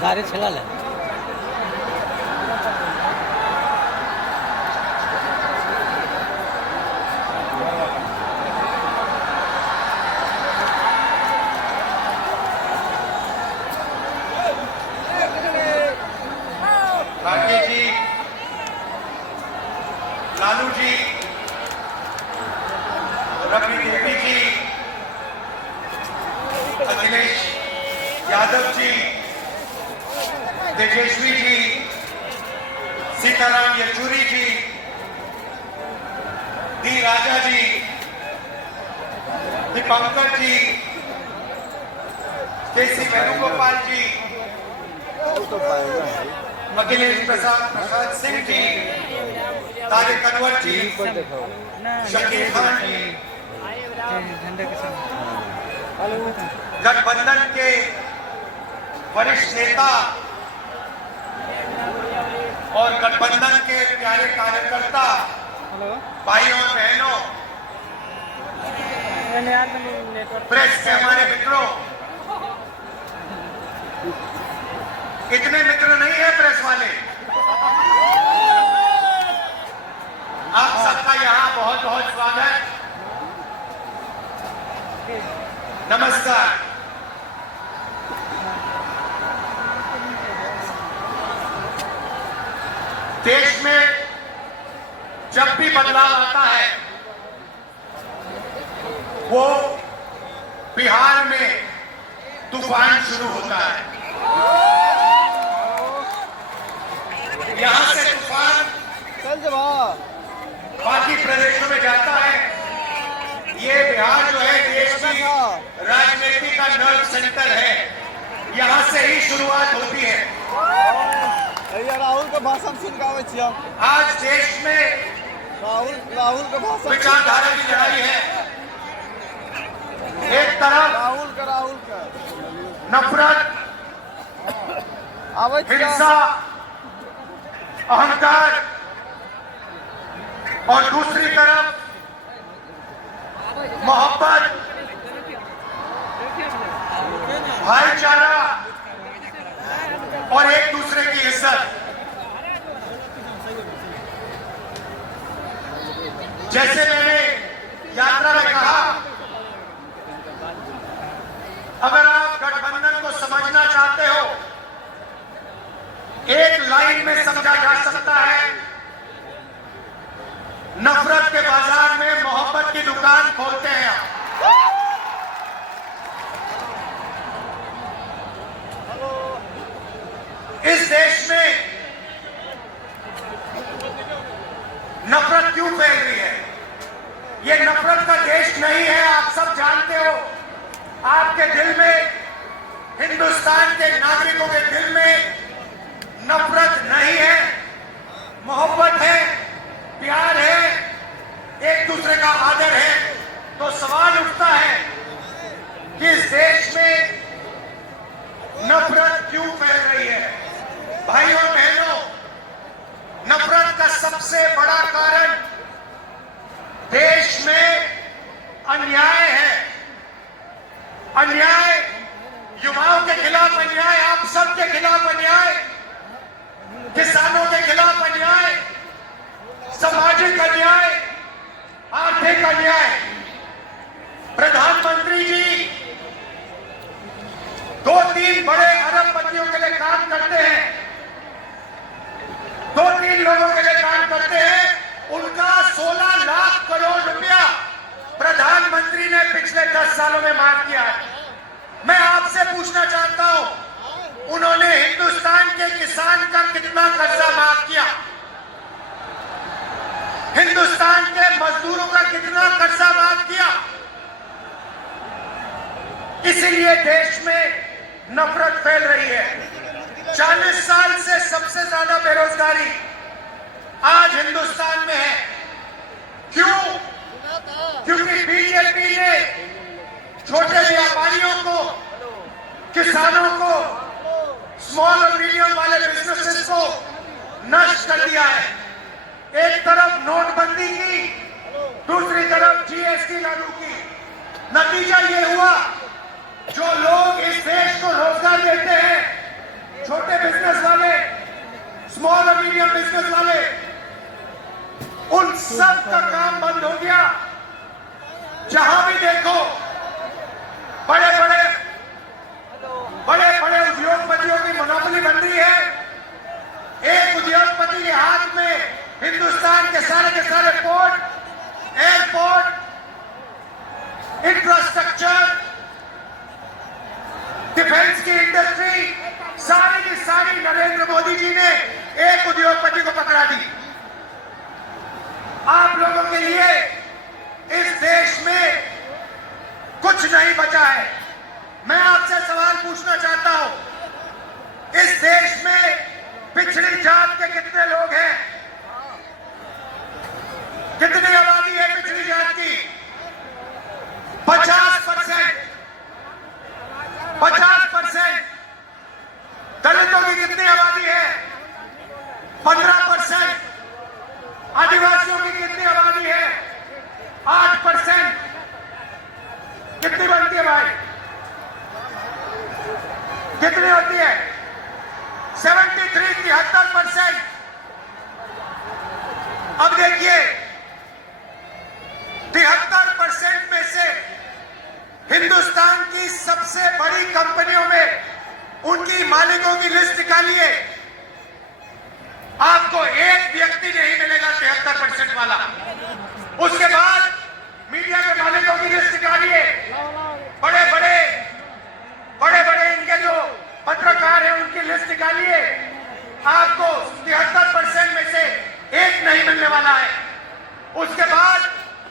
गाड़ी चला ले भाग्य जी, लालू जी, रवि देवी जी, अखिलेश यादव जी, तेजस्वी जी, सीताराम येचुरी जी, डी राजा जी, दीपंकर जी, केसी वेणुगोपाल जी, अखिलेश प्रसाद सिंह जी, तारिक अनवर जी, शकील खान जी, गठबंधन के वरिष्ठ नेता और गठबंधन के प्यारे कार्यकर्ता भाइयों और बहनों, प्रेस के हमारे मित्रों, इतने मित्र नहीं है प्रेस वाले, आप सबका यहाँ बहुत बहुत स्वागत, नमस्कार। देश में जब भी बदलाव आता है वो बिहार में तूफान शुरू होता है। यहां से तूफान बाकी प्रदेशों में जाता है। ये बिहार जो है देश की राजनीति का नर्व सेंटर है, यहाँ से ही शुरुआत होती है। राहुल का भाषण सुन के आज देश में राहुल का भाषण विचारधारा की लड़ाई है। एक तरफ राहुल का नफरत, हिंसा, अहंकार और दूसरी तरफ मोहब्बत, भाईचारा और एक दूसरे की इज्जत। जैसे मैंने यात्रा में कहा, अगर आप गठबंधन को समझना चाहते हो, एक लाइन में समझा जा सकता है, नफरत के बाजार में मोहब्बत की दुकान खोलते हैं आप। इस देश में नफरत क्यों फैल रही है? ये नफरत का देश नहीं है, आप सब जानते हो। आपके दिल में, हिंदुस्तान के नागरिकों के दिल में नफरत नहीं है, मोहब्बत है, प्यार है, एक दूसरे का आदर है। तो सवाल उठता है कि इस देश में नफरत क्यों फैल रही है? भाइयों बहनों, नफरत का सबसे बड़ा कारण देश में अन्याय है। अन्याय, युवाओं के खिलाफ अन्याय, आप सबके खिलाफ अन्याय, किसानों के खिलाफ अन्याय, सामाजिक अन्याय, आर्थिक अन्याय। प्रधानमंत्री जी 2-3 बड़े अरबपतियों के लिए काम करते हैं, 2-3 लोगों के लिए काम करते हैं। उनका 16 लाख करोड़ रुपया प्रधानमंत्री ने पिछले 10 सालों में माफ किया है। मैं आपसे पूछना चाहता हूं, उन्होंने हिंदुस्तान के किसान का कितना कर्जा माफ किया? हिंदुस्तान के मजदूरों का कितना कर्जा माफ किया? इसीलिए देश में नफरत फैल रही है। 40 साल से सबसे ज्यादा बेरोजगारी आज हिंदुस्तान में है। क्यों? क्योंकि बीजेपी ने छोटे व्यापारियों को, किसानों को, स्मॉल और मीडियम वाले बिजनेसेस को नष्ट कर दिया है। एक तरफ नोटबंदी की, दूसरी तरफ जीएसटी लागू की। नतीजा ये हुआ, जो लोग इस देश को रोजगार देते हैं, छोटे बिजनेस वाले, स्मॉल और मीडियम बिजनेस वाले, उन सब का काम बंद हो गया। जहां भी देखो बड़े बड़े उद्योगपतियों की मोनोपोली बन रही है। एक उद्योगपति के हाथ में हिंदुस्तान के सारे पोर्ट, एयरपोर्ट, इंफ्रास्ट्रक्चर, डिफेंस की इंडस्ट्री, सारी की सारी नरेंद्र मोदी जी ने एक उद्योगपति को पकड़ा दी। आप लोगों के लिए इस देश में कुछ नहीं बचा है। मैं आपसे सवाल पूछना चाहता हूं, इस देश में पिछड़ी जात के कितने लोग हैं? कितनी आबादी है पिछड़ी जात की? 50%। 50%। दलितों की कितनी आबादी है? 15%। आदिवासियों की कितनी आबादी है? 8%। कितनी बनती है भाई? कितनी होती है? 73% अब देखिए, 73% में से हिंदुस्तान की सबसे बड़ी कंपनियों में उनकी मालिकों की लिस्ट निकालिए, आपको एक व्यक्ति नहीं मिलेगा 73% वाला। उसके बाद मीडिया के मालिकों की लिस्ट निकालिए, बड़े बड़े इनके जो पत्रकार हैं उनकी लिस्ट निकालिए, आपको 73% में से एक नहीं मिलने वाला है। उसके बाद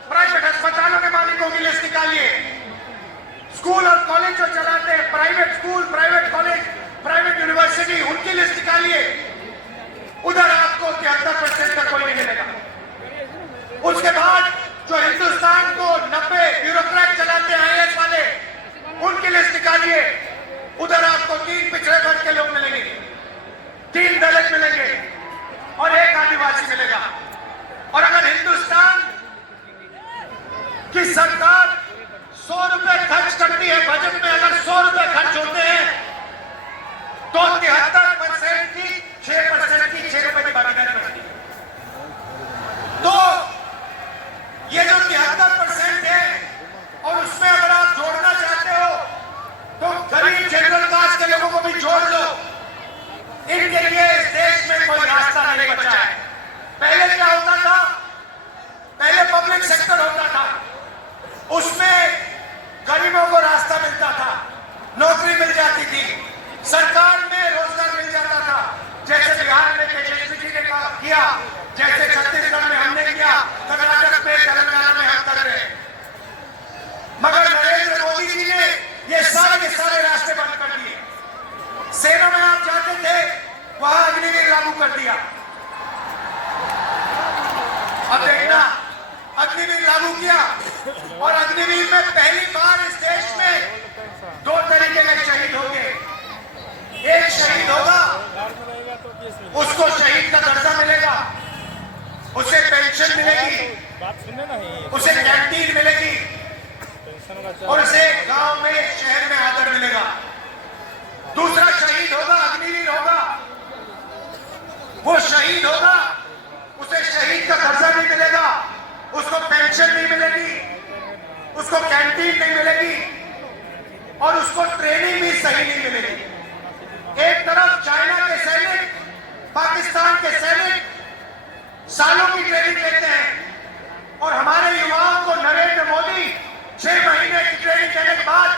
प्राइवेट अस्पतालों के मालिकों की लिस्ट निकालिए, स्कूल और कॉलेज जो चलाते हैं, private school, private college, private university, उनकी लिस्ट निकालिए, उधर आपको 73% का कोई नहीं मिलेगा। उसके बाद जो हिंदुस्तान को 90 ब्यूरोक्रेट चलाते हैं IAS वाले, उनकी लिस्ट निकालिए, उधर आपको 3 पिछड़े वर्ग के लोग मिलेंगे, 3 दलित मिलेंगे और 1 आदिवासी मिलेगा। और अगर हिंदुस्तान की सरकार 100 रुपए खर्च करती है बजट में, अगर 100 रुपए खर्च होते हैं तो 73% की 6% की 6 रुपए की भागीदारी बनती है। तो ये जो 73% है, और उसमें अगर आप जोड़ना चाहते हो तो गरीब जनरल कास्ट के लोगों को भी जोड़ लो। इनके लिए इस देश में कोई रास्ता नहीं बचा है। पहले क्या होता था? पहले पब्लिक सेक्टर होता था, उसमें गरीबों को रास्ता मिलता था, नौकरी मिल जाती थी, सरकार में रोजगार मिल जाता था, जैसे बिहार में तेजस्वी जी ने किया, जैसे छत्तीसगढ़ में हमने किया, कर्नाटक में, तेलंगाना में हम कर रहे हैं। मगर नरेंद्र मोदी जी ने ये सारे के सारे रास्ते बंद कर दिए। सेना में आप जाते थे, वहां अग्निवीर लागू कर दिया। अब देखना, अग्निवीर लागू किया, और अग्निवीर में पहली बार इस देश में 2 तरीके के शहीद होंगे। एक शहीद होगा, उसको शहीद का दर्जा मिलेगा, उसे पेंशन मिलेगी, उसे कैंटीन मिलेगी, और उसे गांव में, शहर में आदर मिलेगा। दूसरा शहीद होगा, अग्निवीर होगा, वो शहीद होगा, उसे शहीद का दर्जा नहीं मिलेगा, उसको पेंशन नहीं मिलेगी, उसको कैंटीन नहीं मिलेगी, और उसको ट्रेनिंग भी सही नहीं मिलेगी। एक तरफ चाइना के सैनिक, पाकिस्तान के सैनिक सालों की ट्रेनिंग लेते हैं, और हमारे युवाओं को नरेंद्र मोदी 6 महीने की ट्रेनिंग देने के बाद